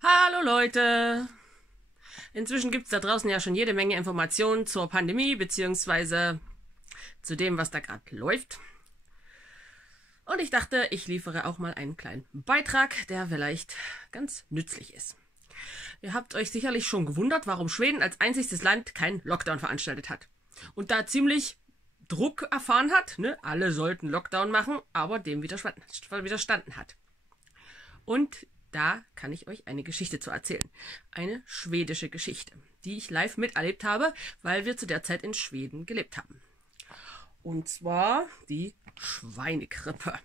Hallo Leute! Inzwischen gibt es da draußen ja schon jede Menge Informationen zur Pandemie beziehungsweise zu dem, was da gerade läuft. Und ich dachte, ich liefere auch mal einen kleinen Beitrag, der vielleicht ganz nützlich ist. Ihr habt euch sicherlich schon gewundert, warum Schweden als einziges Land keinen Lockdown veranstaltet hat. Und da ziemlich Druck erfahren hat, ne? Alle sollten Lockdown machen, aber dem widerstanden hat. Und da kann ich euch eine Geschichte zu erzählen. Eine schwedische Geschichte, die ich live miterlebt habe, weil wir zu der Zeit in Schweden gelebt haben. Und zwar die Schweinegrippe.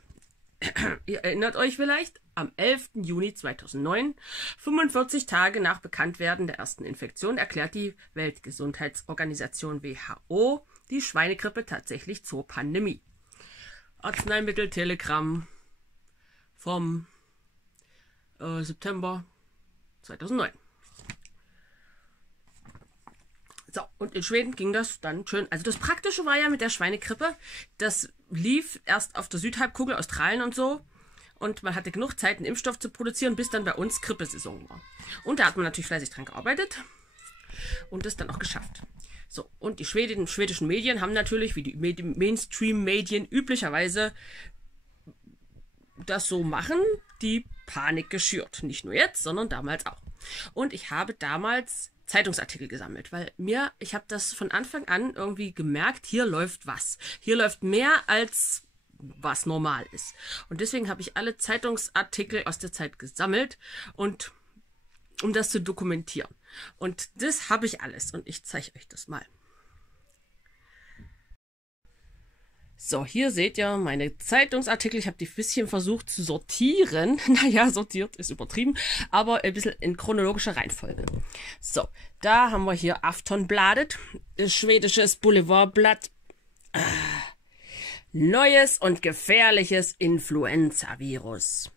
Ihr erinnert euch vielleicht, am 11. Juni 2009, 45 Tage nach Bekanntwerden der ersten Infektion, erklärt die Weltgesundheitsorganisation WHO die Schweinegrippe tatsächlich zur Pandemie. Arzneimittel-Telegramm vom September 2009. So, und in Schweden ging das dann schön. Also das Praktische war ja mit der Schweinegrippe, das lief erst auf der Südhalbkugel, Australien und so. Und man hatte genug Zeit, einen Impfstoff zu produzieren, bis dann bei uns Grippesaison war. Und da hat man natürlich fleißig dran gearbeitet und es dann auch geschafft. So, und die schwedischen Medien haben natürlich, wie die Mainstream-Medien üblicherweise das so machen, die Panik geschürt. Nicht nur jetzt, sondern damals auch. Und ich habe damals Zeitungsartikel gesammelt, weil ich habe das von Anfang an irgendwie gemerkt, hier läuft was. Hier läuft mehr als was normal ist. Und deswegen habe ich alle Zeitungsartikel aus der Zeit gesammelt und um das zu dokumentieren. Und das habe ich alles und ich zeige euch das mal. So, hier seht ihr meine Zeitungsartikel. Ich habe die ein bisschen versucht zu sortieren. Naja, sortiert ist übertrieben, aber ein bisschen in chronologischer Reihenfolge. So, da haben wir hier Aftonbladet, schwedisches Boulevardblatt. Neues und gefährliches Influenza-Virus.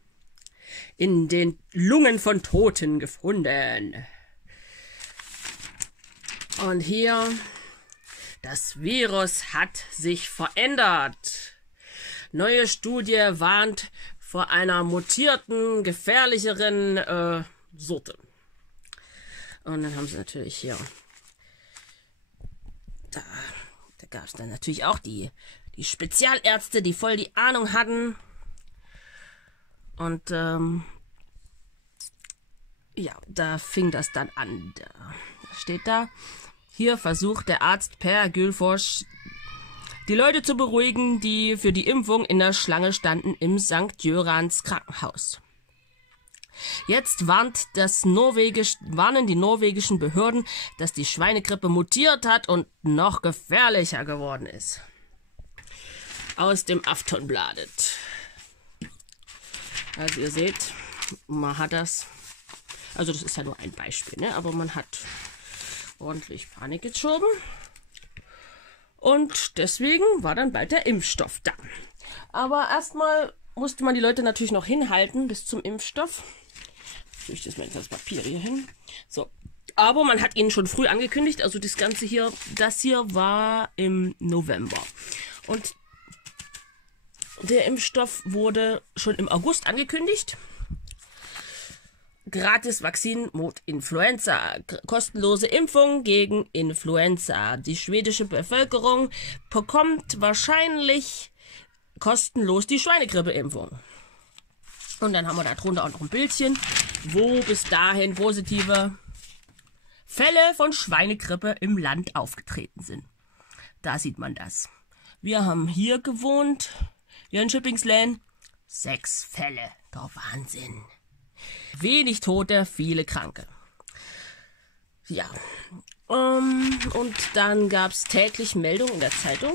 In den Lungen von Toten gefunden. Und hier: Das Virus hat sich verändert. Neue Studie warnt vor einer mutierten, gefährlicheren Sorte. Und dann haben sie natürlich hier, da gab es dann natürlich auch die Spezialärzte, die voll die Ahnung hatten. Und ja, da fing das dann an. Da steht da: Hier versucht der Arzt Per Gylfors die Leute zu beruhigen, die für die Impfung in der Schlange standen im St. Görans Krankenhaus. Jetzt warnen die norwegischen Behörden, dass die Schweinegrippe mutiert hat und noch gefährlicher geworden ist. Aus dem Aftonbladet. Also ihr seht, man hat das, also das ist ja nur ein Beispiel, ne? Aber man hat ordentlich Panik geschoben. Und deswegen war dann bald der Impfstoff da. Aber erstmal musste man die Leute natürlich noch hinhalten bis zum Impfstoff. Ich das mal das Papier hier hin. So. Aber man hat ihnen schon früh angekündigt, also das hier war im November. Und der Impfstoff wurde schon im August angekündigt. Gratis Vakzin mot Influenza. Kostenlose Impfung gegen Influenza. Die schwedische Bevölkerung bekommt wahrscheinlich kostenlos die Schweinegrippeimpfung. Und dann haben wir da drunter auch noch ein Bildchen, wo bis dahin positive Fälle von Schweinegrippe im Land aufgetreten sind. Da sieht man das. Wir haben hier gewohnt, hier in Schippingsland, 6 Fälle. Der Wahnsinn. Wenig Tote, viele Kranke. Ja, und dann gab es täglich Meldungen in der Zeitung,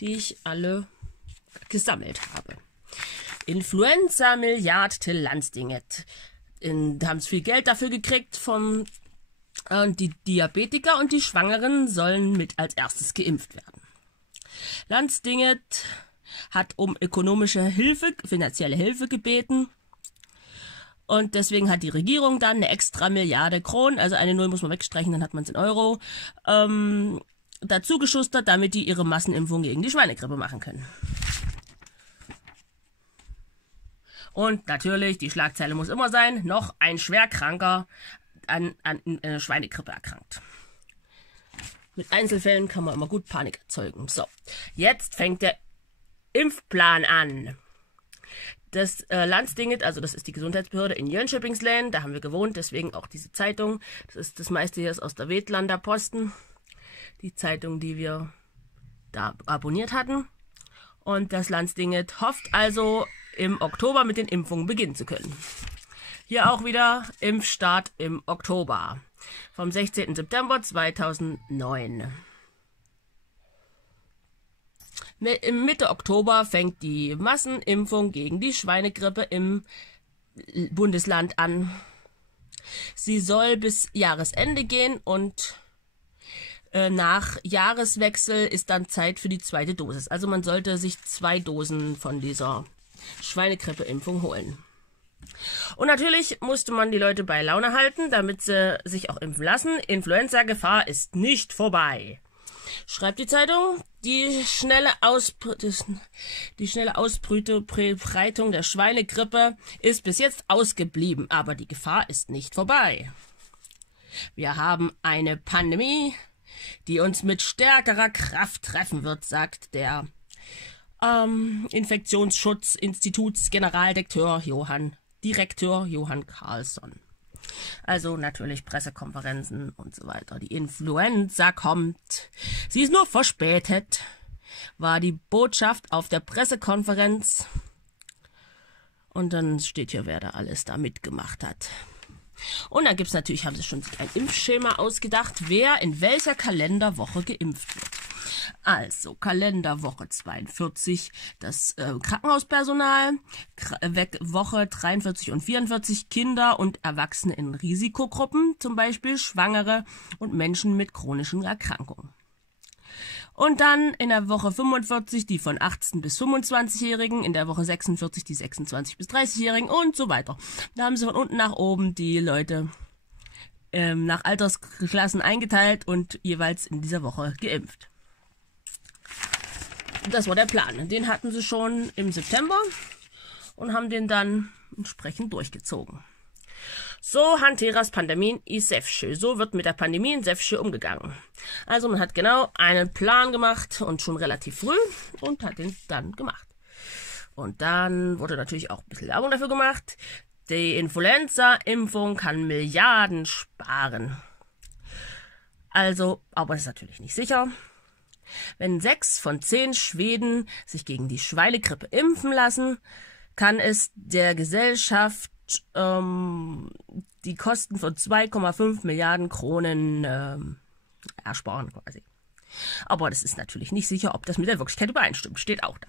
die ich alle gesammelt habe. Influenza-Milliard till Landstinget. Da haben sie viel Geld dafür gekriegt von die Diabetiker und die Schwangeren sollen mit als erstes geimpft werden. Landstinget hat um finanzielle Hilfe gebeten. Und deswegen hat die Regierung dann eine extra Milliarde Kronen, also eine Null muss man wegstreichen, dann hat man es in Euro, dazu geschustert, damit die ihre Massenimpfung gegen die Schweinegrippe machen können. Und natürlich, die Schlagzeile muss immer sein, noch ein Schwerkranker an Schweinegrippe erkrankt. Mit Einzelfällen kann man immer gut Panik erzeugen. So, jetzt fängt der Impfplan an. Das Landstinget, also das ist die Gesundheitsbehörde in Jönköpingslän, da haben wir gewohnt, deswegen auch diese Zeitung. Das meiste hier ist aus der Vetlander Posten, die Zeitung, die wir da abonniert hatten. Und das Landstinget hofft also, im Oktober mit den Impfungen beginnen zu können. Hier auch wieder Impfstart im Oktober, vom 16. September 2009. Mitte Oktober fängt die Massenimpfung gegen die Schweinegrippe im Bundesland an. Sie soll bis Jahresende gehen und nach Jahreswechsel ist dann Zeit für die zweite Dosis. Also man sollte sich 2 Dosen von dieser Schweinegrippe-Impfung holen. Und natürlich musste man die Leute bei Laune halten, damit sie sich auch impfen lassen. Influenza-Gefahr ist nicht vorbei. Schreibt die Zeitung, die schnelle Ausbreitung der Schweinegrippe ist bis jetzt ausgeblieben, aber die Gefahr ist nicht vorbei. Wir haben eine Pandemie, die uns mit stärkerer Kraft treffen wird, sagt der Infektionsschutzinstituts-Generaldirektor Johann Carlsson. Also natürlich Pressekonferenzen und so weiter. Die Influenza kommt. Sie ist nur verspätet, war die Botschaft auf der Pressekonferenz. Und dann steht hier, wer da alles da mitgemacht hat. Und dann gibt es natürlich, haben sie schon ein Impfschema ausgedacht, wer in welcher Kalenderwoche geimpft wird. Also Kalenderwoche 42 das Krankenhauspersonal, Woche 43 und 44 Kinder und Erwachsene in Risikogruppen, zum Beispiel Schwangere und Menschen mit chronischen Erkrankungen. Und dann in der Woche 45 die von 18 bis 25-Jährigen, in der Woche 46 die 26 bis 30-Jährigen und so weiter. Da haben sie von unten nach oben die Leute nach Altersklassen eingeteilt und jeweils in dieser Woche geimpft. Das war der Plan. Den hatten sie schon im September und haben den dann entsprechend durchgezogen. So hanteras Pandemin i Sävsjö. So wird mit der Pandemie in Sävsjö umgegangen. Also man hat genau einen Plan gemacht und schon relativ früh und hat den dann gemacht. Und dann wurde natürlich auch ein bisschen Werbung dafür gemacht. Die Influenza-Impfung kann Milliarden sparen. Also, aber das ist natürlich nicht sicher. Wenn 6 von 10 Schweden sich gegen die Schweinegrippe impfen lassen, kann es der Gesellschaft die Kosten von 2,5 Milliarden Kronen ersparen quasi. Aber das ist natürlich nicht sicher, ob das mit der Wirklichkeit übereinstimmt. Steht auch da.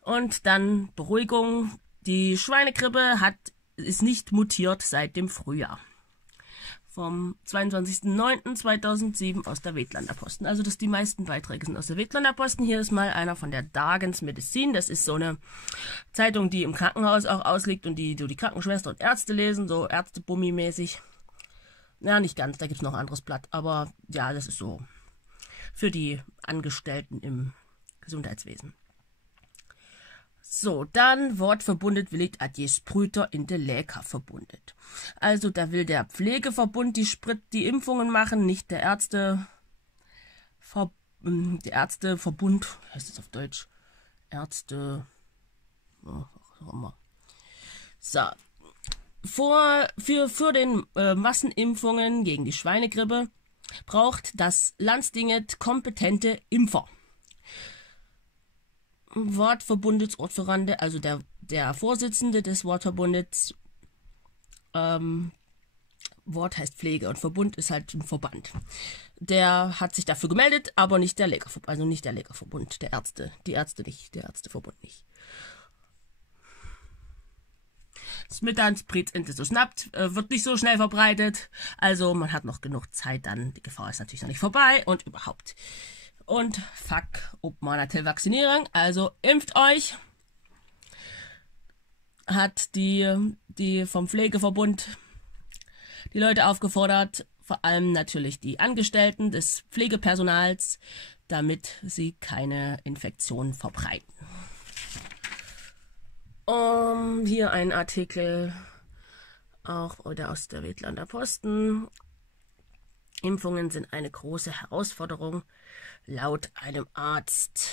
Und dann Beruhigung. Die Schweinegrippe ist nicht mutiert seit dem Frühjahr. Vom 22.09.2007 aus der Vetlander Posten. Also die meisten Beiträge sind aus der Vetlander Posten. Hier ist mal einer von der Dagens Medizin. Das ist so eine Zeitung, die im Krankenhaus auch ausliegt und die Krankenschwester und Ärzte lesen, so Ärztebummi-mäßig. Ja, nicht ganz, da gibt es noch ein anderes Blatt. Aber ja, das ist so für die Angestellten im Gesundheitswesen. So, dann Wortverbundet willigt at je spruiter in de Läkarverbundet. Also da will der Pflegeverbund die Impfungen machen, nicht der Ärzteverbund, heißt das auf Deutsch? So, für den Massenimpfungen gegen die Schweinegrippe braucht das Landstinget kompetente Impfer. Wortverbundets Ordförande, also der Vorsitzende des Wortverbundes, Wort heißt Pflege und Verbund ist halt ein Verband. Der hat sich dafür gemeldet, aber nicht der Lägerverbund, also nicht der Lägerverbund, die Ärzte nicht, der Ärzteverbund nicht. Smittansprit inte so snabbt, wird nicht so schnell verbreitet, also man hat noch genug Zeit dann, die Gefahr ist natürlich noch nicht vorbei und überhaupt. Und fuck, ob man till Vaccinierung, also impft euch, hat die vom Pflegeverbund die Leute aufgefordert, vor allem natürlich die Angestellten des Pflegepersonals, damit sie keine Infektionen verbreiten. Hier ein Artikel auch oder aus der Wedlander Posten. Impfungen sind eine große Herausforderung, laut einem Arzt.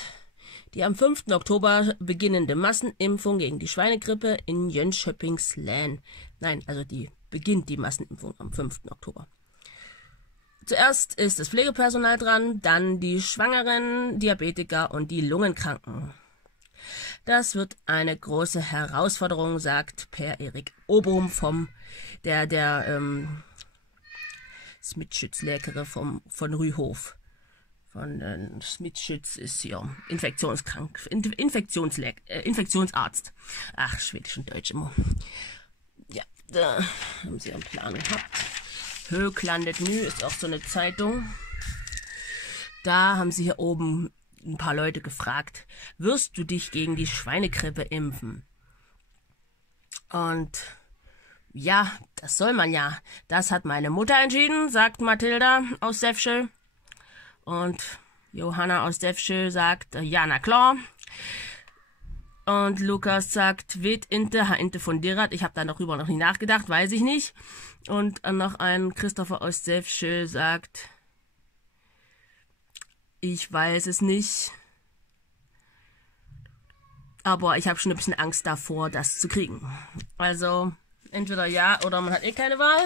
Die am 5. Oktober beginnende Massenimpfung gegen die Schweinegrippe in Jönköpings Län. Nein, also beginnt die Massenimpfung am 5. Oktober. Zuerst ist das Pflegepersonal dran, dann die Schwangeren, Diabetiker und die Lungenkranken. Das wird eine große Herausforderung, sagt Per-Erik Obohm der Smittschütz-Läkere von Rühof. Smittschütz ist hier Infektionsarzt. Ach, Schwedisch und Deutsch immer. Ja, da haben sie einen Plan gehabt. Höglandet Nü ist auch so eine Zeitung. Da haben sie hier oben ein paar Leute gefragt, wirst du dich gegen die Schweinegrippe impfen? Und ja, das soll man ja. Das hat meine Mutter entschieden, sagt Mathilda aus Sävsjö. Und Johanna aus Sävsjö sagt, ja, na klar. Und Lukas sagt, vet inte, ha inte funderat. Ich habe da noch nie nachgedacht, weiß ich nicht. Und noch ein Christopher aus Sävsjö sagt, ich weiß es nicht. Aber ich habe schon ein bisschen Angst davor, das zu kriegen. Also, entweder ja oder man hat eh keine Wahl.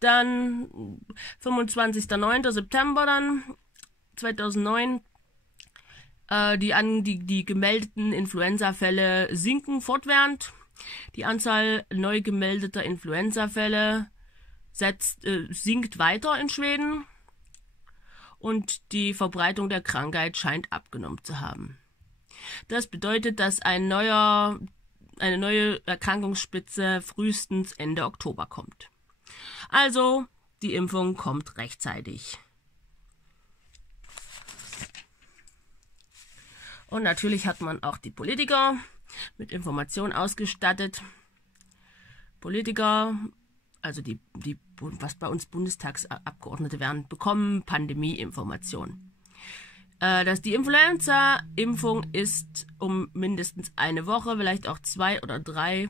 Dann 25.09. September dann 2009. Die gemeldeten Influenza-Fälle sinken fortwährend. Die Anzahl neu gemeldeter Influenza-Fälle sinkt weiter in Schweden. Und die Verbreitung der Krankheit scheint abgenommen zu haben. Das bedeutet, dass eine neue Erkrankungsspitze frühestens Ende Oktober kommt. Also, die Impfung kommt rechtzeitig. Und natürlich hat man auch die Politiker mit Informationen ausgestattet. Politiker, also was bei uns Bundestagsabgeordnete werden, bekommen Pandemie-Informationen. Dass die Influenza-Impfung ist um mindestens eine Woche, vielleicht auch 2 oder 3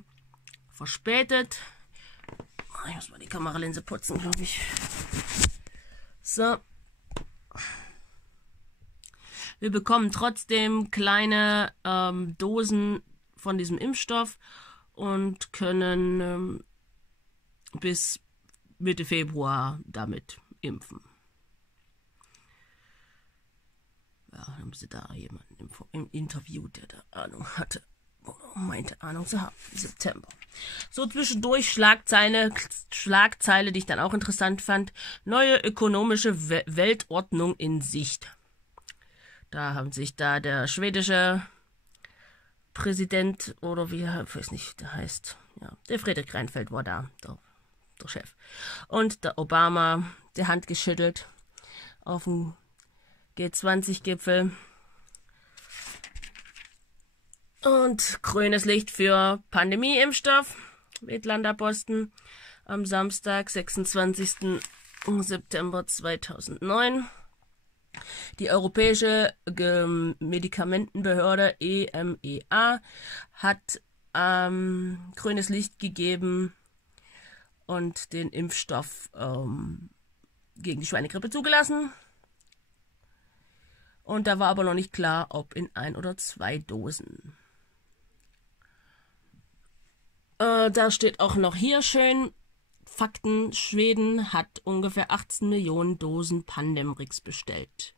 verspätet. Ich muss mal die Kameralinse putzen, glaube ich. So. Wir bekommen trotzdem kleine Dosen von diesem Impfstoff und können bis Mitte Februar damit impfen. Ja, dann haben sie da jemanden im Interview, der da Ahnung hatte, oder meinte Ahnung zu haben, September. So zwischendurch Schlagzeile, die ich dann auch interessant fand. Neue ökonomische Weltordnung in Sicht. Da haben sich der schwedische Präsident, oder wie, ich weiß nicht, der heißt, ja, der Fredrik Reinfeldt war da, der Chef. Und der Obama, die Hand geschüttelt auf dem G20-Gipfel. Und grünes Licht für Pandemie-Impfstoff. Wedlander Posten am Samstag, 26. September 2009. Die Europäische Medikamentenbehörde EMEA hat grünes Licht gegeben und den Impfstoff gegen die Schweinegrippe zugelassen. Und da war aber noch nicht klar, ob in 1 oder 2 Dosen. Da steht auch noch hier schön, Fakten, Schweden hat ungefähr 18 Millionen Dosen Pandemrix bestellt.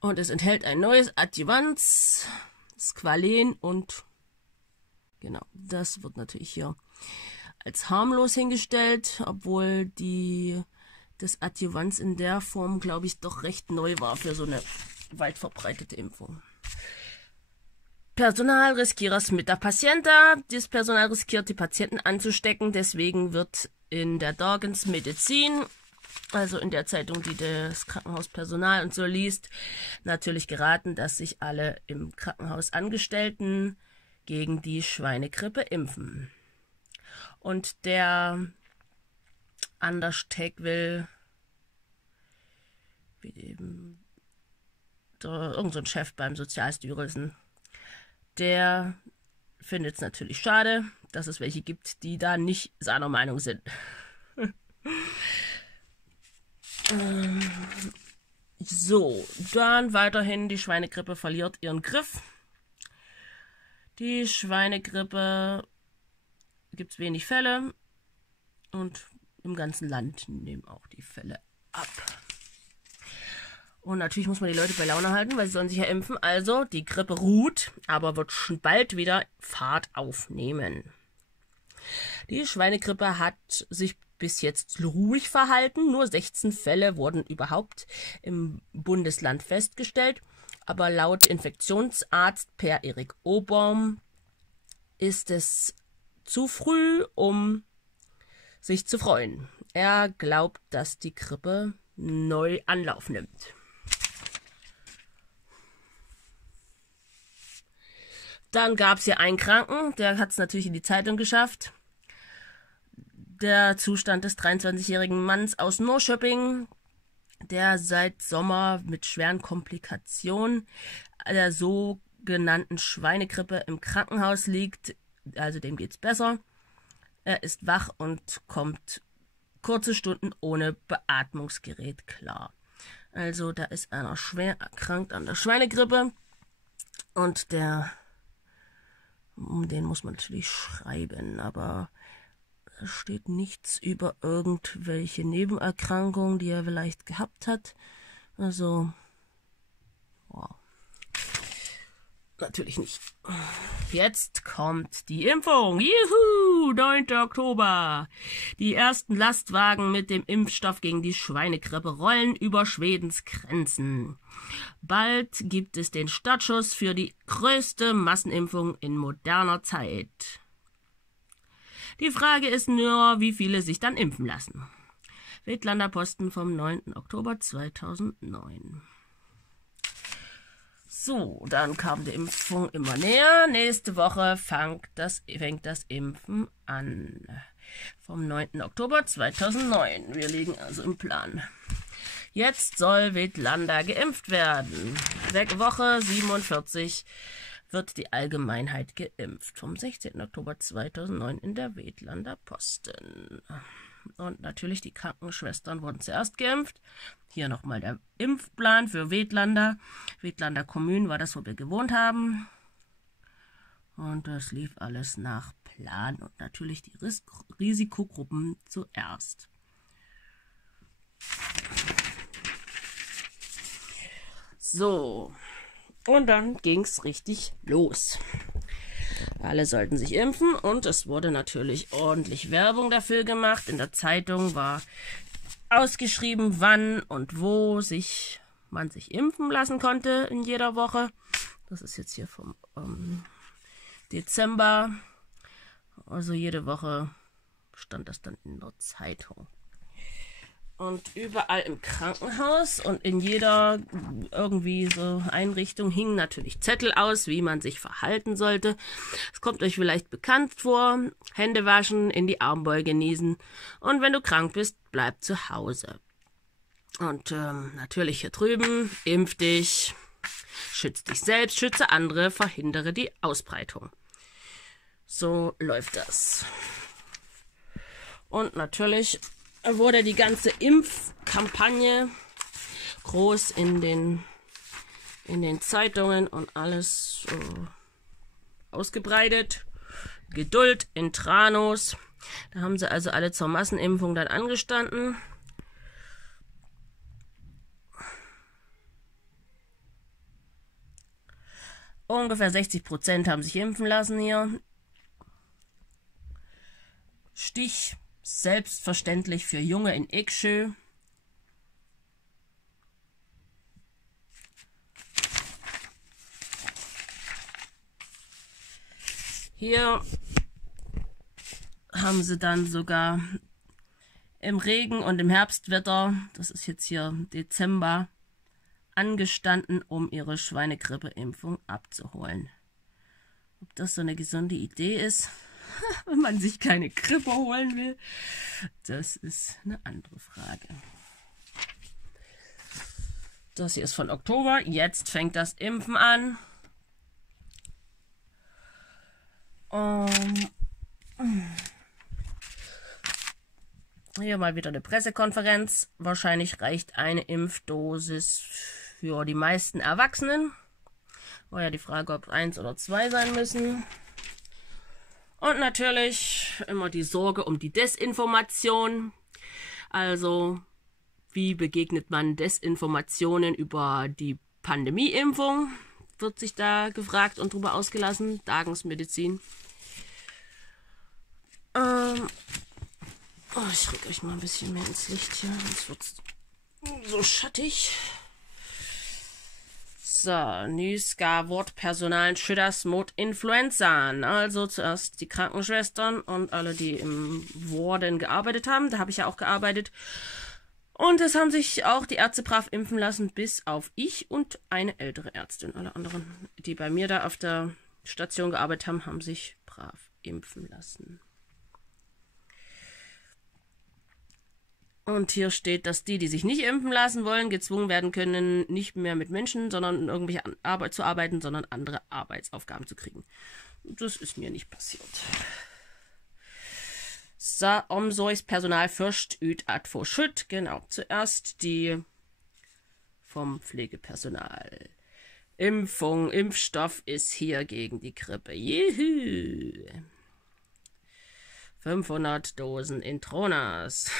Und es enthält ein neues Adjuvans, Squalen und genau, das wird natürlich hier als harmlos hingestellt, obwohl das Adjuvans in der Form, glaube ich, doch recht neu war für so eine weit verbreitete Impfung. Personal riskiert mit der Patienta. Das Personal riskiert, die Patienten anzustecken. Deswegen wird in der Dagens Medizin, also in der Zeitung, die das Krankenhauspersonal und so liest, natürlich geraten, dass sich alle im Krankenhaus Angestellten gegen die Schweinegrippe impfen. Und der Anders Tegvill irgend so ein Chef beim Sozialstyrelsen, der findet es natürlich schade, dass es welche gibt, die da nicht seiner Meinung sind. So, dann weiterhin, die Schweinegrippe verliert ihren Griff. Die Schweinegrippe gibt es wenig Fälle und im ganzen Land nehmen auch die Fälle ab. Und natürlich muss man die Leute bei Laune halten, weil sie sollen sich ja impfen. Also, die Grippe ruht, aber wird schon bald wieder Fahrt aufnehmen. Die Schweinegrippe hat sich bis jetzt ruhig verhalten. Nur 16 Fälle wurden überhaupt im Bundesland festgestellt. Aber laut Infektionsarzt Per-Erik Oberm ist es zu früh, um sich zu freuen. Er glaubt, dass die Grippe neu Anlauf nimmt. Dann gab es hier einen Kranken, der hat es natürlich in die Zeitung geschafft. Der Zustand des 23-jährigen Manns aus Norrköping, der seit Sommer mit schweren Komplikationen der sogenannten Schweinegrippe im Krankenhaus liegt. Also dem geht's besser. Er ist wach und kommt kurze Stunden ohne Beatmungsgerät klar. Also da ist einer schwer erkrankt an der Schweinegrippe und den muss man natürlich schreiben, aber da steht nichts über irgendwelche Nebenerkrankungen, die er vielleicht gehabt hat. Also, wow. Natürlich nicht. Jetzt kommt die Impfung. Juhu, 9. Oktober. Die ersten Lastwagen mit dem Impfstoff gegen die Schweinegrippe rollen über Schwedens Grenzen. Bald gibt es den Startschuss für die größte Massenimpfung in moderner Zeit. Die Frage ist nur, wie viele sich dann impfen lassen. Wedlander Posten vom 9. Oktober 2009. So, dann kam die Impfung immer näher. Nächste Woche fängt das Impfen an. Vom 9. Oktober 2009. Wir liegen also im Plan. Jetzt soll Wedlander geimpft werden. Woche 47 wird die Allgemeinheit geimpft. Vom 16. Oktober 2009 in der Wedlander Posten. Und natürlich die Krankenschwestern wurden zuerst geimpft. Hier nochmal der Impfplan für Wedlander. Wedlander Kommune war das, wo wir gewohnt haben. Und das lief alles nach Plan. Und natürlich die Risikogruppen zuerst. So. Und dann ging es richtig los. Alle sollten sich impfen und es wurde natürlich ordentlich Werbung dafür gemacht. In der Zeitung war ausgeschrieben, wann und wo man sich impfen lassen konnte in jeder Woche. Das ist jetzt hier vom Dezember. Also jede Woche stand das dann in der Zeitung. Und überall im Krankenhaus und in jeder irgendwie so Einrichtung hingen natürlich Zettel aus, wie man sich verhalten sollte. Es kommt euch vielleicht bekannt vor. Hände waschen, in die Armbeuge niesen. Und wenn du krank bist, bleib zu Hause. Und natürlich hier drüben, impf dich, schütz dich selbst, schütze andere, verhindere die Ausbreitung. So läuft das. Und natürlich wurde die ganze Impfkampagne groß in den Zeitungen und alles ausgebreitet. Geduld in Tranos. Da haben sie also alle zur Massenimpfung dann angestanden. Ungefähr 60% haben sich impfen lassen hier. Stich selbstverständlich für Junge in Eksjö. Hier haben sie dann sogar im Regen und im Herbstwetter, das ist jetzt hier Dezember, angestanden, um ihre Schweinegrippeimpfung abzuholen. Ob das so eine gesunde Idee ist, wenn man sich keine Grippe holen will, das ist eine andere Frage. Das hier ist von Oktober. Jetzt fängt das Impfen an. Hier mal wieder eine Pressekonferenz. Wahrscheinlich reicht eine Impfdosis für die meisten Erwachsenen. War ja die Frage, ob 1 oder 2 sein müssen. Und natürlich immer die Sorge um die Desinformation. Also, wie begegnet man Desinformationen über die Pandemieimpfung? Wird sich da gefragt und drüber ausgelassen. Dagensmedizin. Ich rück euch mal ein bisschen mehr ins Licht hier, sonst wird's so schattig. So, Nyska Wortpersonal Schütters mot Influenzan. Also zuerst die Krankenschwestern und alle, die im Warden gearbeitet haben. Da habe ich ja auch gearbeitet. Und es haben sich auch die Ärzte brav impfen lassen, bis auf ich und eine ältere Ärztin. Alle anderen, die bei mir da auf der Station gearbeitet haben, haben sich brav impfen lassen. Und hier steht, dass die sich nicht impfen lassen wollen, gezwungen werden können, nicht mehr mit Menschen, sondern irgendwelche Arbeit zu arbeiten, sondern andere Arbeitsaufgaben zu kriegen. Das ist mir nicht passiert. So, omsorgs Personal fürst üt ad vor schütt. Genau, zuerst die vom Pflegepersonal. Impfung, Impfstoff ist hier gegen die Grippe. Juhu! 500 Dosen Intronas.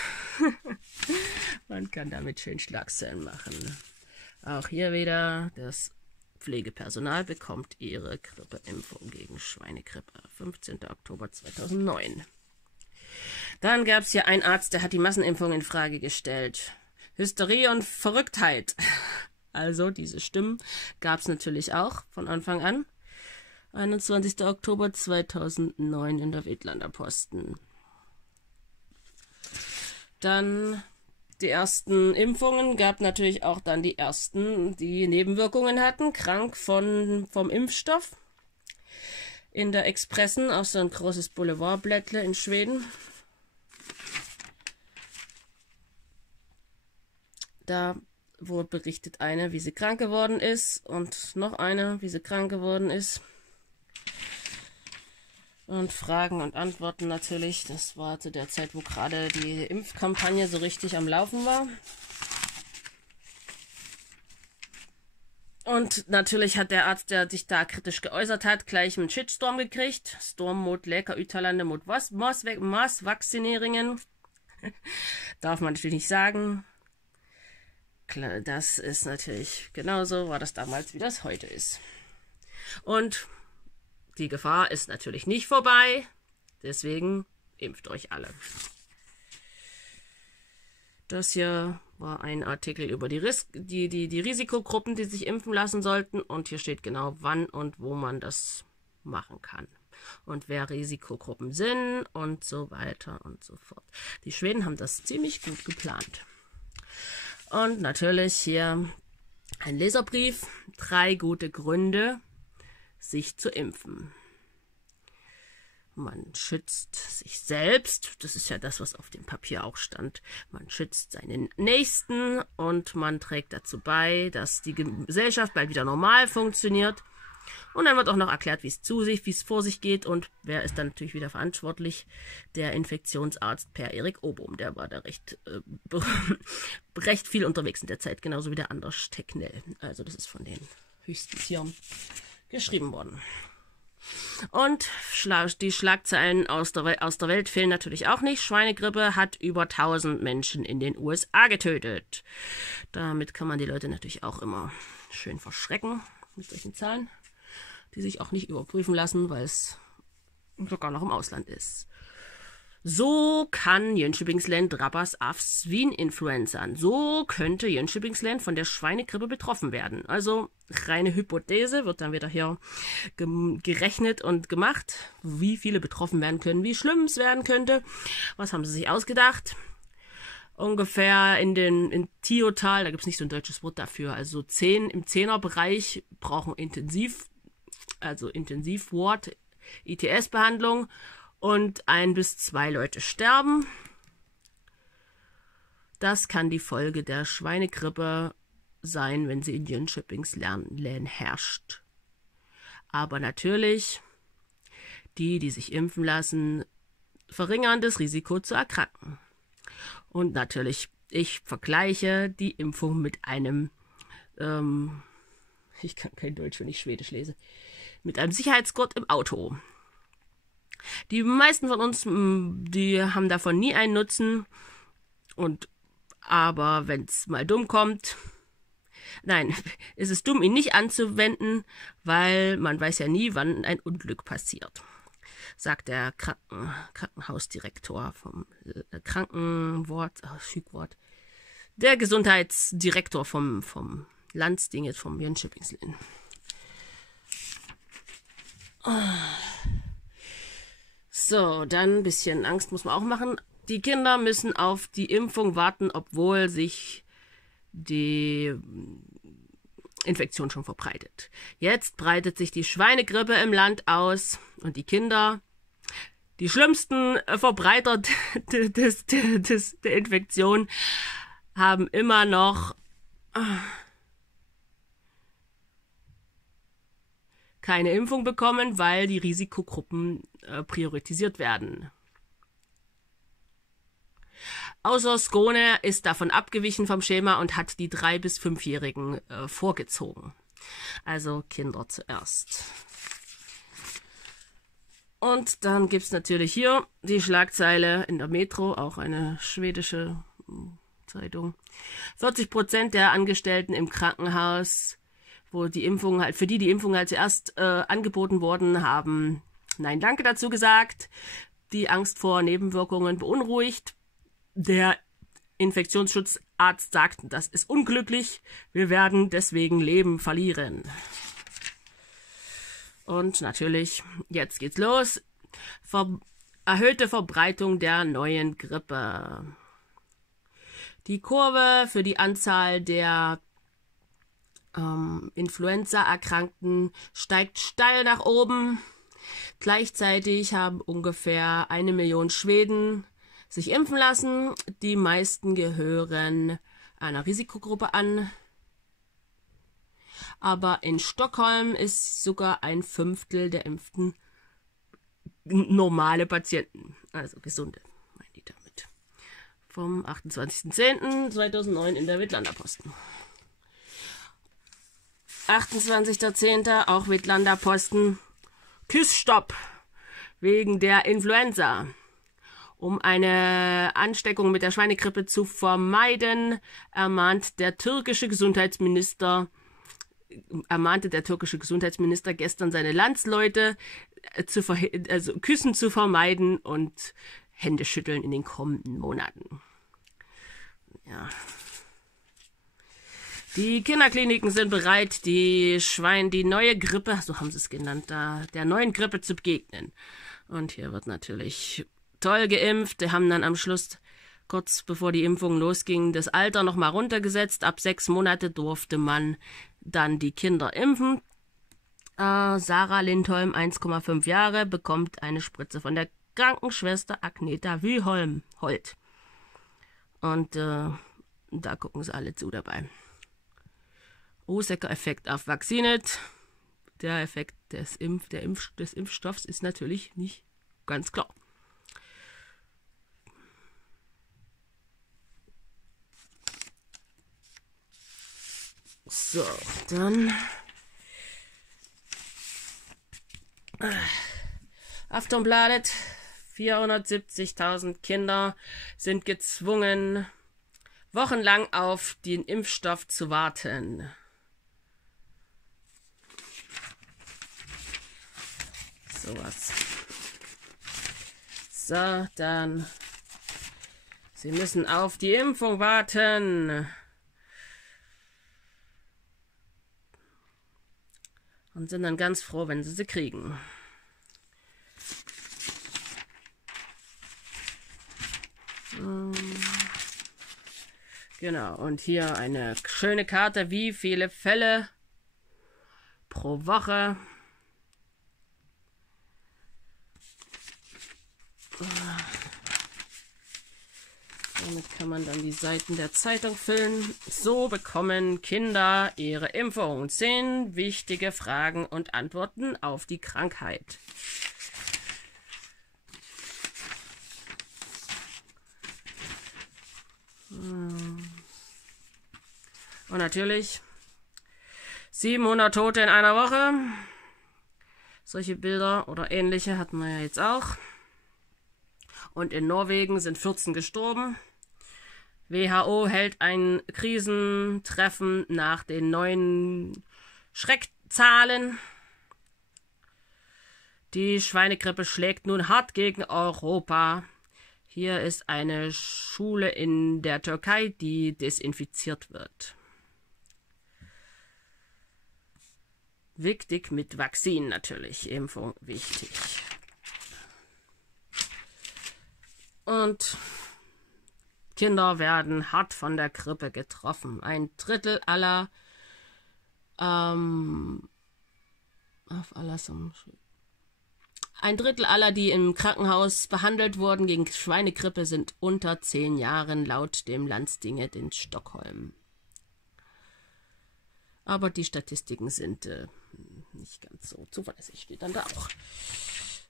Man kann damit schön Schlagzeilen machen. Auch hier wieder, das Pflegepersonal bekommt ihre Grippeimpfung gegen Schweinegrippe. 15. Oktober 2009. Dann gab es hier einen Arzt, der hat die Massenimpfung in Frage gestellt. Hysterie und Verrücktheit. Also diese Stimmen gab es natürlich auch von Anfang an. 21. Oktober 2009 in der Wedlander Posten. Dann die ersten Impfungen, gab natürlich auch dann die ersten, die Nebenwirkungen hatten, krank vom Impfstoff. In der Expressen, auch so ein großes Boulevardblättle in Schweden. Da wurde berichtet eine, wie sie krank geworden ist und noch eine, wie sie krank geworden ist. Und Fragen und Antworten natürlich. Das war zu der Zeit, wo gerade die Impfkampagne so richtig am Laufen war. Und natürlich hat der Arzt, der sich da kritisch geäußert hat, gleich einen Shitstorm gekriegt. Storm mot Läker Utalande mot Massvaccineringen. Darf man natürlich nicht sagen. Klar, das ist natürlich genauso, war das damals, wie das heute ist. Und die Gefahr ist natürlich nicht vorbei, deswegen impft euch alle. Das hier war ein Artikel über die Risikogruppen, die sich impfen lassen sollten. Und hier steht genau, wann und wo man das machen kann. Und wer Risikogruppen sind und so weiter und so fort. Die Schweden haben das ziemlich gut geplant. Und natürlich hier ein Leserbrief. 3 gute Gründe, sich zu impfen. Man schützt sich selbst, das ist ja das, was auf dem Papier auch stand. Man schützt seinen Nächsten und man trägt dazu bei, dass die Gesellschaft bald wieder normal funktioniert. Und dann wird auch noch erklärt, wie es vor sich geht und wer ist dann natürlich wieder verantwortlich. Der Infektionsarzt Per Erik Obohm, der war da recht viel unterwegs in der Zeit, genauso wie der Anders Tecknell. Also das ist von den höchsten Tieren geschrieben worden. Und die Schlagzeilen aus der Welt fehlen natürlich auch nicht. Schweinegrippe hat über 1000 Menschen in den USA getötet. Damit kann man die Leute natürlich auch immer schön verschrecken mit solchen Zahlen, die sich auch nicht überprüfen lassen, weil es sogar noch im Ausland ist. So kann Jönköpingsland drabbas av Svininfluenzan. So könnte Jönköpingsland von der Schweinegrippe betroffen werden. Also reine Hypothese, wird dann wieder hier gerechnet und gemacht, wie viele betroffen werden können, wie schlimm es werden könnte. Was haben sie sich ausgedacht? Ungefähr in Tiotal, da gibt es nicht so ein deutsches Wort dafür, also im 10er-Bereich brauchen Intensivward, ITS-Behandlung. Und 1 bis 2 Leute sterben. Das kann die Folge der Schweinegrippe sein, wenn sie in Jönköpings Län herrscht. Aber natürlich, die sich impfen lassen, verringern das Risiko zu erkranken. Und natürlich, ich vergleiche die Impfung mit einem, ich kann kein Deutsch, wenn ich Schwedisch lese, mit einem Sicherheitsgurt im Auto. Die meisten von uns, die haben davon nie einen Nutzen. Aber wenn es mal dumm kommt, nein, ist es dumm, ihn nicht anzuwenden, weil man weiß ja nie, wann ein Unglück passiert, sagt der Krankenhausdirektor vom Schügwort, der Gesundheitsdirektor vom Landsting, jetzt vom Jönköpings Län. So, dann ein bisschen Angst muss man auch machen. Die Kinder müssen auf die Impfung warten, obwohl sich die Infektion schon verbreitet. Jetzt breitet sich die Schweinegrippe im Land aus und die Kinder, die schlimmsten Verbreiter der Infektion, haben immer noch keine Impfung bekommen, weil die Risikogruppen priorisiert werden. Außer Skåne ist davon abgewichen vom Schema und hat die 3- bis 5-Jährigen vorgezogen. Also Kinder zuerst. Und dann gibt es natürlich hier die Schlagzeile in der Metro, auch eine schwedische Zeitung. 40% der Angestellten im Krankenhaus, wo die Impfung halt, für die Impfung halt zuerst angeboten wurden, haben Nein, danke dazu gesagt. Die Angst vor Nebenwirkungen beunruhigt. Der Infektionsschutzarzt sagt, das ist unglücklich, wir werden deswegen Leben verlieren. Und natürlich, jetzt geht's los. Erhöhte Verbreitung der neuen Grippe. Die Kurve für die Anzahl der Influenza-Erkrankten steigt steil nach oben. Gleichzeitig haben ungefähr 1 Million Schweden sich impfen lassen. Die meisten gehören einer Risikogruppe an. Aber in Stockholm ist sogar 1/5 der Impften normale Patienten, also gesunde, meinen die damit. Vom 28.10.2009 in der Vetlanda Posten. 28.10. auch Vetlanda Posten. Küssstopp wegen der Influenza. Um eine Ansteckung mit der Schweinegrippe zu vermeiden, ermahnte der türkische Gesundheitsminister gestern seine Landsleute, Küssen zu vermeiden und Händeschütteln in den kommenden Monaten. Ja. Die Kinderkliniken sind bereit, die neue Grippe, so haben sie es genannt, der neuen Grippe zu begegnen. Und hier wird natürlich toll geimpft. Die haben dann am Schluss, kurz bevor die Impfung losging, das Alter nochmal runtergesetzt. Ab 6 Monate durfte man dann die Kinder impfen. Sarah Lindholm, 1,5 Jahre, bekommt eine Spritze von der Krankenschwester Agneta Wyholm-Holt. Und da gucken sie alle zu dabei. Rosecker-Effekt auf Vaccinet. Der Effekt des Impfstoffs ist natürlich nicht ganz klar. So, dann Aftonbladet. 470.000 Kinder sind gezwungen, wochenlang auf den Impfstoff zu warten. Sowas. So, dann. Sie müssen auf die Impfung warten. Und sind dann ganz froh, wenn sie kriegen. Genau, und hier eine schöne Karte, wie viele Fälle pro Woche. Damit kann man dann die Seiten der Zeitung füllen. So bekommen Kinder ihre Impfung. 10 wichtige Fragen und Antworten auf die Krankheit. Und natürlich 700 Tote in einer Woche. Solche Bilder oder ähnliche hatten wir ja jetzt auch. Und in Norwegen sind 14 gestorben. WHO hält ein Krisentreffen nach den neuen Schreckzahlen. Die Schweinegrippe schlägt nun hart gegen Europa. Hier ist eine Schule in der Türkei, die desinfiziert wird. Wichtig mit Vakzin natürlich, Impfung wichtig. Und Kinder werden hart von der Grippe getroffen. Ein Drittel aller die im Krankenhaus behandelt wurden gegen Schweinegrippe, sind unter 10 Jahren, laut dem Landstinget in Stockholm. Aber die Statistiken sind nicht ganz so zuverlässig, steht dann da auch.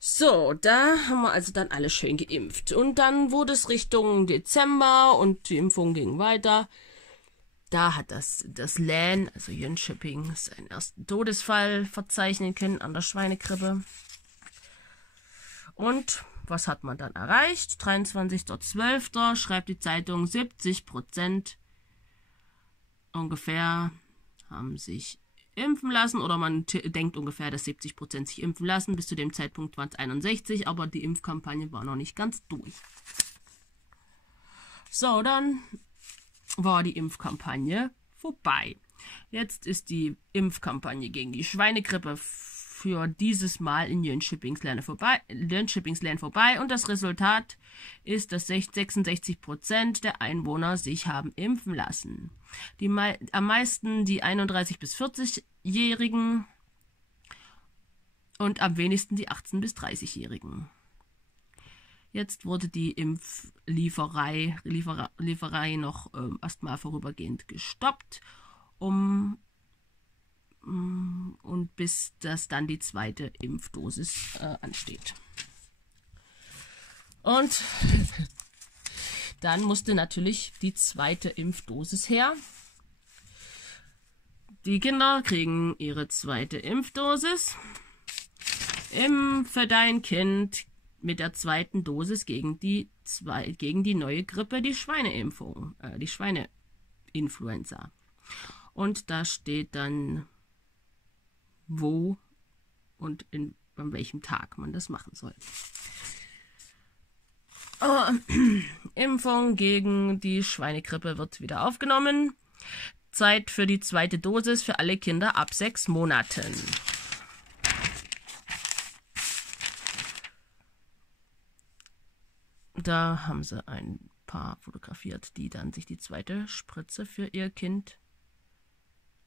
So, da haben wir also dann alle schön geimpft. Und dann wurde es Richtung Dezember und die Impfung ging weiter. Da hat das Län, also Jönköping, seinen ersten Todesfall verzeichnen können an der Schweinegrippe. Und was hat man dann erreicht? 23.12. schreibt die Zeitung, 70% ungefähr haben sich impfen lassen, oder man denkt ungefähr, dass 70% sich impfen lassen. Bis zu dem Zeitpunkt waren es 61, aber die Impfkampagne war noch nicht ganz durch. So, dann war die Impfkampagne vorbei. Jetzt ist die Impfkampagne gegen die Schweinegrippe für dieses Mal in Jönköpings Län vorbei und das Resultat ist, dass 66% der Einwohner sich haben impfen lassen. Am meisten die 31- bis 40-Jährigen und am wenigsten die 18- bis 30-Jährigen. Jetzt wurde die Impflieferei noch erstmal vorübergehend gestoppt, und bis das dann die zweite Impfdosis ansteht. Und dann musste natürlich die zweite Impfdosis her. Die Kinder kriegen ihre zweite Impfdosis. Impfe dein Kind mit der zweiten Dosis gegen die neue Grippe, die Schweineimpfung, die Schweineinfluenza. Und da steht dann, wo und an welchem Tag man das machen soll. Impfung gegen die Schweinegrippe wird wieder aufgenommen. Zeit für die zweite Dosis für alle Kinder ab 6 Monaten. Da haben sie ein paar fotografiert, die dann sich die zweite Spritze für ihr Kind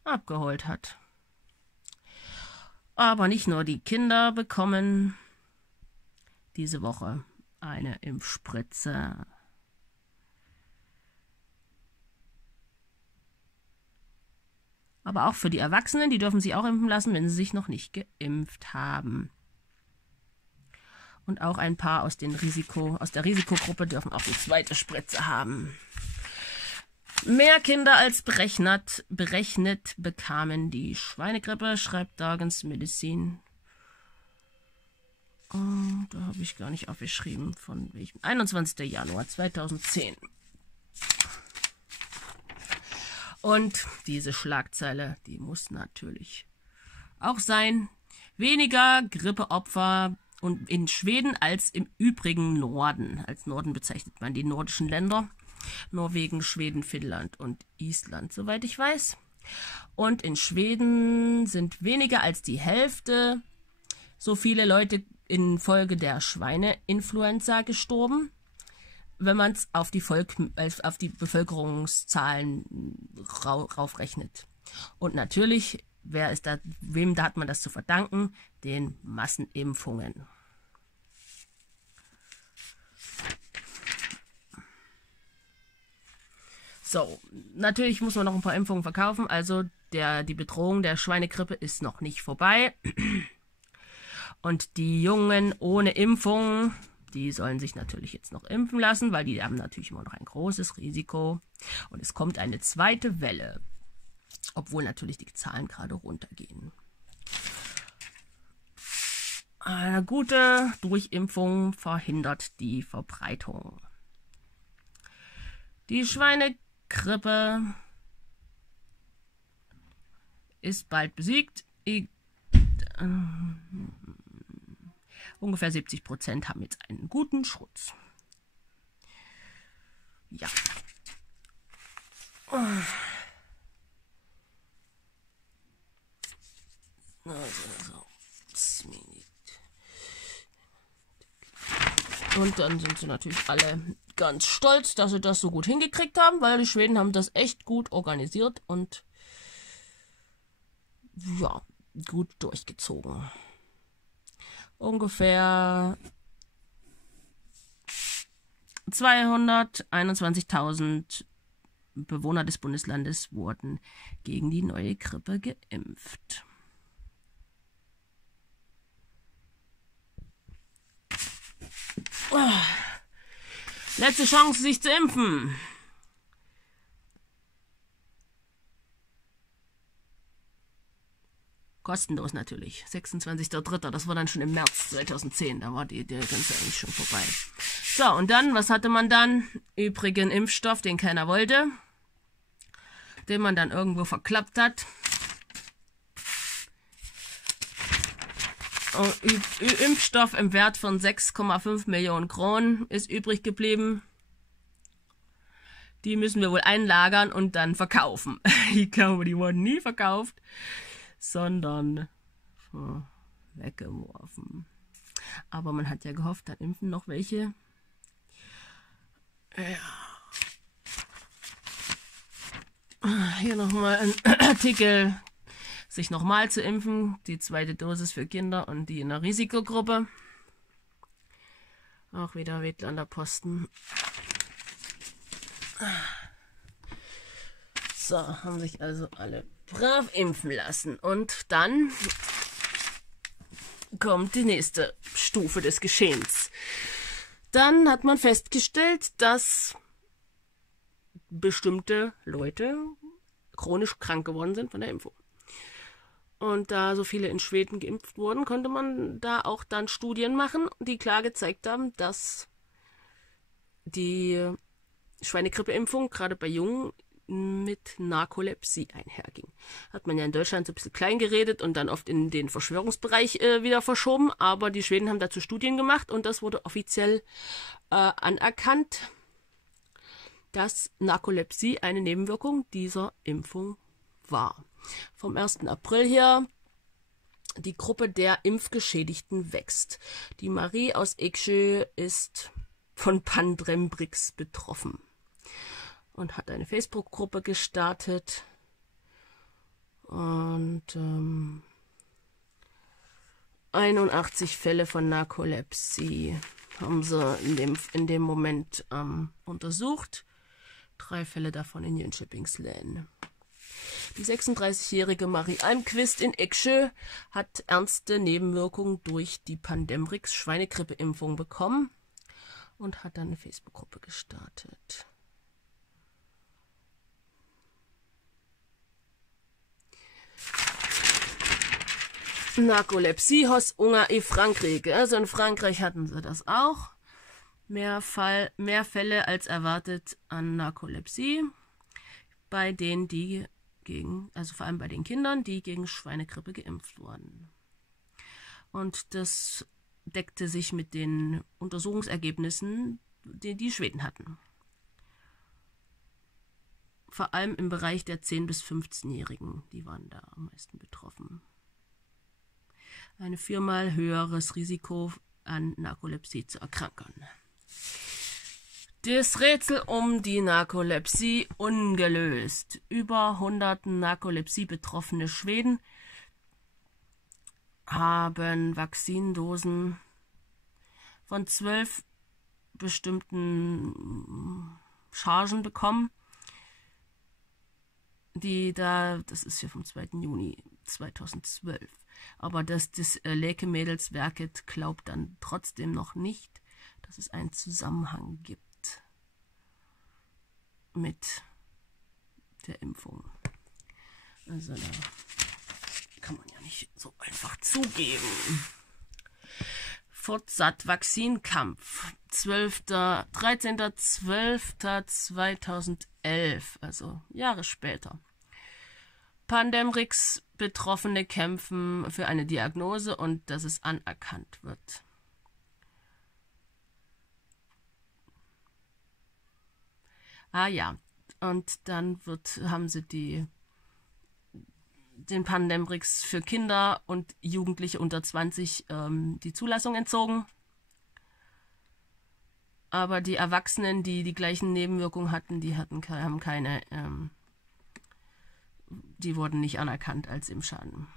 abgeholt hat. Aber nicht nur die Kinder bekommen diese Woche eine Impfspritze. Aber auch für die Erwachsenen, die dürfen sich auch impfen lassen, wenn sie sich noch nicht geimpft haben. Und auch ein paar aus der Risikogruppe dürfen auch die zweite Spritze haben. Mehr Kinder als berechnet bekamen die Schweinegrippe, schreibt Dagens Medizin. Oh, da habe ich gar nicht aufgeschrieben, von welchem. 21. Januar 2010. Und diese Schlagzeile, die muss natürlich auch sein. Weniger Grippeopfer und in Schweden als im übrigen Norden. Als Norden bezeichnet man die nordischen Länder. Norwegen, Schweden, Finnland und Island, soweit ich weiß. Und in Schweden sind weniger als die Hälfte so viele Leute infolge der Schweineinfluenza gestorben, wenn man es auf die Bevölkerungszahlen raufrechnet. Und natürlich, wem hat man das zu verdanken? Den Massenimpfungen. So, natürlich muss man noch ein paar Impfungen verkaufen, also die Bedrohung der Schweinegrippe ist noch nicht vorbei. Und die Jungen ohne Impfung, die sollen sich natürlich jetzt noch impfen lassen, weil die haben natürlich immer noch ein großes Risiko. Und es kommt eine zweite Welle, obwohl natürlich die Zahlen gerade runtergehen. Eine gute Durchimpfung verhindert die Verbreitung. Die Schweinegrippe ist bald besiegt. Ungefähr 70% haben jetzt einen guten Schutz. Ja. Und dann sind sie natürlich alle ganz stolz, dass sie das so gut hingekriegt haben, weil die Schweden haben das echt gut organisiert und ja, gut durchgezogen. Ungefähr 221.000 Bewohner des Bundeslandes wurden gegen die neue Grippe geimpft. Letzte Chance, sich zu impfen. Kostenlos natürlich. 26.03. Das war dann schon im März 2010. Da war die ganze eigentlich schon vorbei. So, und dann, was hatte man dann? Übrigen Impfstoff, den keiner wollte. Den man dann irgendwo verklappt hat. Impfstoff im Wert von 6,5 Millionen Kronen ist übrig geblieben. Die müssen wir wohl einlagern und dann verkaufen. Ich glaube, die wurden nie verkauft, sondern weggeworfen. Aber man hat ja gehofft, dann impfen noch welche. Ja. Hier nochmal ein Artikel. Sich nochmal zu impfen, die zweite Dosis für Kinder und die in der Risikogruppe. Auch wieder Wedlander Posten. So, haben sich also alle brav impfen lassen. Und dann kommt die nächste Stufe des Geschehens. Dann hat man festgestellt, dass bestimmte Leute chronisch krank geworden sind von der Impfung. Und da so viele in Schweden geimpft wurden, konnte man da auch dann Studien machen, die klar gezeigt haben, dass die Schweinegrippeimpfung gerade bei Jungen mit Narkolepsie einherging. Hat man ja in Deutschland so ein bisschen klein geredet und dann oft in den Verschwörungsbereich wieder verschoben, aber die Schweden haben dazu Studien gemacht und das wurde offiziell anerkannt, dass Narkolepsie eine Nebenwirkung dieser Impfung war. Vom 1. April her, die Gruppe der Impfgeschädigten wächst. Die Marie aus Eksjö ist von Pandemrix betroffen und hat eine Facebook-Gruppe gestartet. Und 81 Fälle von Narkolepsie haben sie in dem Moment untersucht. 3 Fälle davon in Jönköpingslän. Die 36-jährige Marie Almqvist in Eksjö hat ernste Nebenwirkungen durch die Pandemrix-Schweinegrippeimpfung bekommen und hat dann eine Facebook-Gruppe gestartet. Narkolepsie hos Ungar i Frankrike. Also in Frankreich hatten sie das auch. Mehr Fälle als erwartet an Narkolepsie bei denen, die also vor allem bei den Kindern, die gegen Schweinegrippe geimpft wurden. Und das deckte sich mit den Untersuchungsergebnissen, die die Schweden hatten. Vor allem im Bereich der 10- bis 15-Jährigen, die waren da am meisten betroffen. Ein 4-mal höheres Risiko an Narkolepsie zu erkranken. Das Rätsel um die Narkolepsie ungelöst. Über 100 Narkolepsie-betroffene Schweden haben Vakzindosen von 12 bestimmten Chargen bekommen. das ist hier vom 2. Juni 2012. Aber das Lekemädelswerket glaubt dann trotzdem noch nicht, dass es einen Zusammenhang gibt mit der Impfung. Also da kann man ja nicht so einfach zugeben. Fortsat Vakzinkampf, 13.12.2011, also Jahre später. Pandemrix-Betroffene kämpfen für eine Diagnose und dass es anerkannt wird. Ah ja, und dann haben sie den Pandemrix für Kinder und Jugendliche unter 20 die Zulassung entzogen. Aber die Erwachsenen, die die gleichen Nebenwirkungen hatten, die wurden nicht anerkannt als Impfschaden.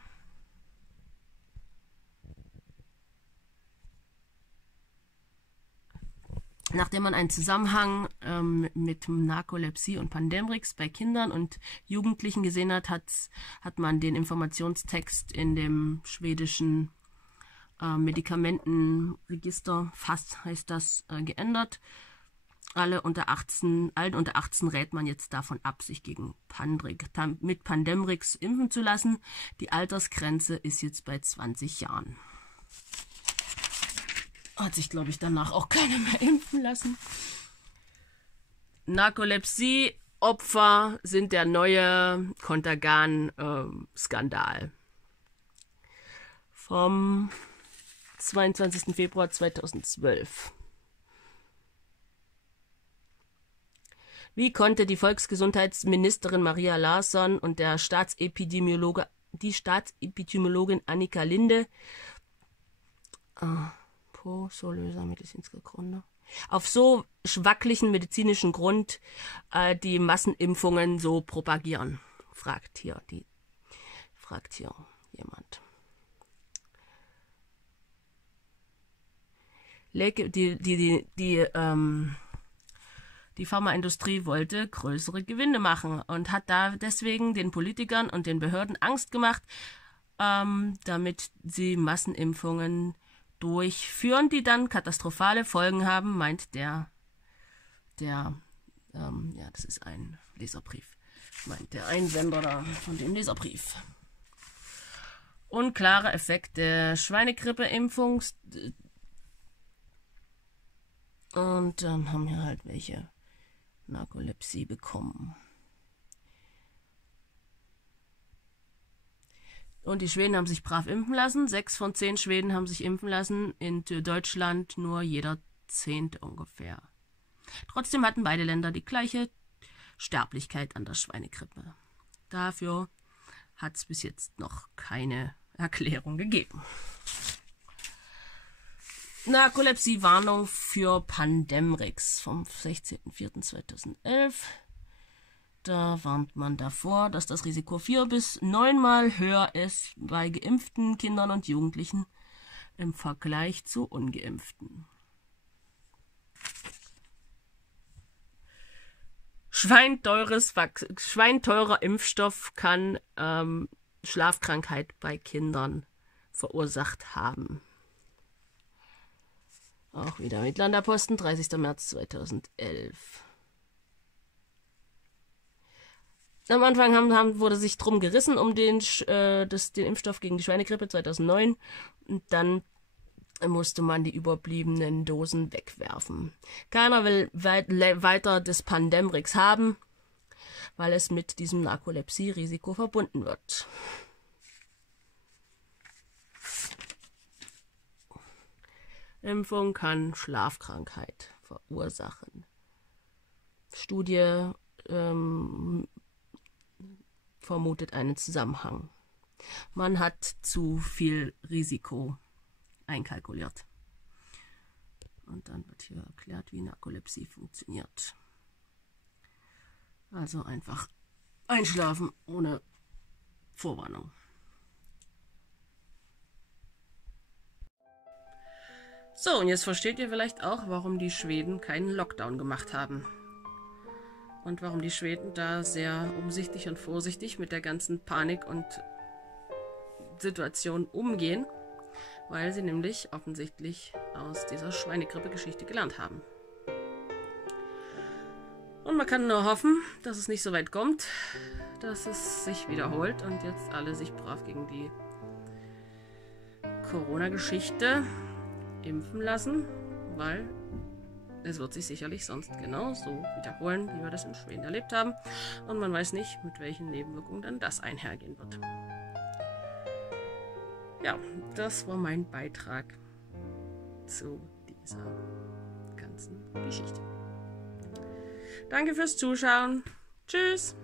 Nachdem man einen Zusammenhang mit Narkolepsie und Pandemrix bei Kindern und Jugendlichen gesehen hat, hat man den Informationstext in dem schwedischen Medikamentenregister, FASS heißt das, geändert. Allen unter 18 rät man jetzt davon ab, sich mit Pandemrix impfen zu lassen. Die Altersgrenze ist jetzt bei 20 Jahren. Hat sich, glaube ich, danach auch keiner mehr impfen lassen. Narkolepsie-Opfer sind der neue Contergan-Skandal. Vom 22. Februar 2012. Wie konnte die Volksgesundheitsministerin Maria Larsson und die Staatsepidemiologin Annika Linde auf so schwacklichen medizinischen Grund die Massenimpfungen so propagieren? Fragt hier jemand. Die Pharmaindustrie wollte größere Gewinne machen und hat da deswegen den Politikern und den Behörden Angst gemacht, damit sie Massenimpfungen durchführen, die dann katastrophale Folgen haben, meint das ist ein Leserbrief, meint der Einsender da von dem Leserbrief. Unklare Effekte Schweinegrippeimpfung. Und dann haben wir halt welche Narkolepsie bekommen. Und die Schweden haben sich brav impfen lassen. 6 von 10 Schweden haben sich impfen lassen. In Deutschland nur jeder 10. ungefähr. Trotzdem hatten beide Länder die gleiche Sterblichkeit an der Schweinegrippe. Dafür hat es bis jetzt noch keine Erklärung gegeben. Narkolepsie-Warnung für Pandemrix vom 16.04.2011. Da warnt man davor, dass das Risiko 4 bis 9-mal höher ist bei geimpften Kindern und Jugendlichen im Vergleich zu ungeimpften. Schweinteurer Impfstoff kann Schlafkrankheit bei Kindern verursacht haben. Auch wieder Midlander Posten, 30. März 2011. Am Anfang wurde sich drum gerissen um den Impfstoff gegen die Schweinegrippe 2009. Und dann musste man die überbliebenen Dosen wegwerfen. Keiner will weiter das Pandemrix haben, weil es mit diesem Narkolepsie-Risiko verbunden wird. Impfung kann Schlafkrankheit verursachen. Studie vermutet einen Zusammenhang. Man hat zu viel Risiko einkalkuliert. Und dann wird hier erklärt, wie Narkolepsie funktioniert. Also einfach einschlafen ohne Vorwarnung. So, und jetzt versteht ihr vielleicht auch, warum die Schweden keinen Lockdown gemacht haben. und warum die Schweden da sehr umsichtig und vorsichtig mit der ganzen Panik und Situation umgehen, weil sie nämlich offensichtlich aus dieser Schweinegrippe-Geschichte gelernt haben. Und man kann nur hoffen, dass es nicht so weit kommt, dass es sich wiederholt und jetzt alle sich brav gegen die Corona-Geschichte impfen lassen, weil es wird sich sicherlich sonst genauso wiederholen, wie wir das in Schweden erlebt haben. Und man weiß nicht, mit welchen Nebenwirkungen dann das einhergehen wird. Ja, das war mein Beitrag zu dieser ganzen Geschichte. Danke fürs Zuschauen. Tschüss.